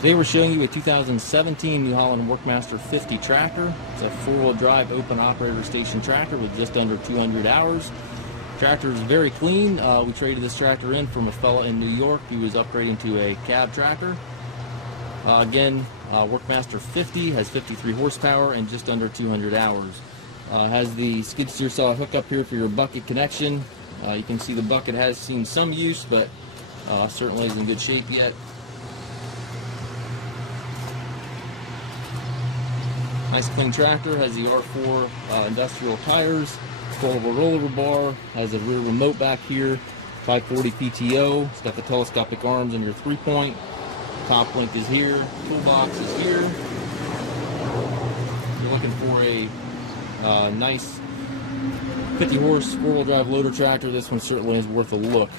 Today we're showing you a 2017 New Holland Workmaster 50 tractor. It's a four-wheel drive open operator station tractor with just under 200 hours. Tractor is very clean. We traded this tractor in from a fella in New York who was upgrading to a cab tractor. Workmaster 50 has 53 horsepower and just under 200 hours. Has the skid steer saw hookup here for your bucket connection. You can see the bucket has seen some use, but certainly isn't in good shape yet. Nice clean tractor, has the R4 industrial tires, foldable rollover bar, has a rear remote back here, 540 PTO, it's got the telescopic arms and your 3-point, top link is here, toolbox is here. If you're looking for a nice 50 horse four-wheel drive loader tractor, this one certainly is worth a look.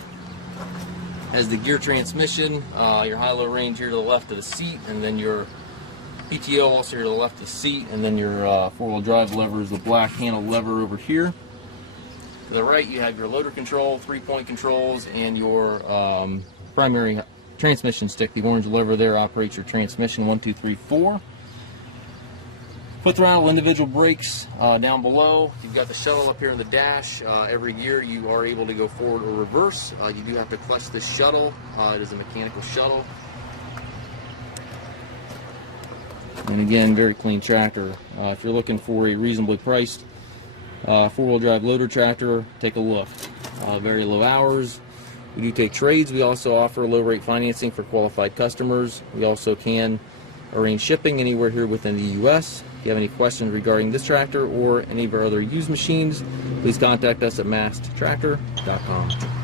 Has the gear transmission, your high-low range here to the left of the seat, and then your PTO also here to the left of the seat, and then your four-wheel drive lever is the black handle lever over here. To the right you have your loader control, 3-point controls, and your primary transmission stick. The orange lever there operates your transmission 1, 2, 3, 4. Foot throttle, individual brakes down below. You've got the shuttle up here in the dash. Every gear you are able to go forward or reverse. You do have to clutch this shuttle. It is a mechanical shuttle. And again, very clean tractor. If you're looking for a reasonably priced four-wheel drive loader tractor, take a look. Very low hours. We do take trades. We also offer low rate financing for qualified customers. We also can arrange shipping anywhere here within the U.S. If you have any questions regarding this tractor or any of our other used machines, please contact us at maskedtractor.com.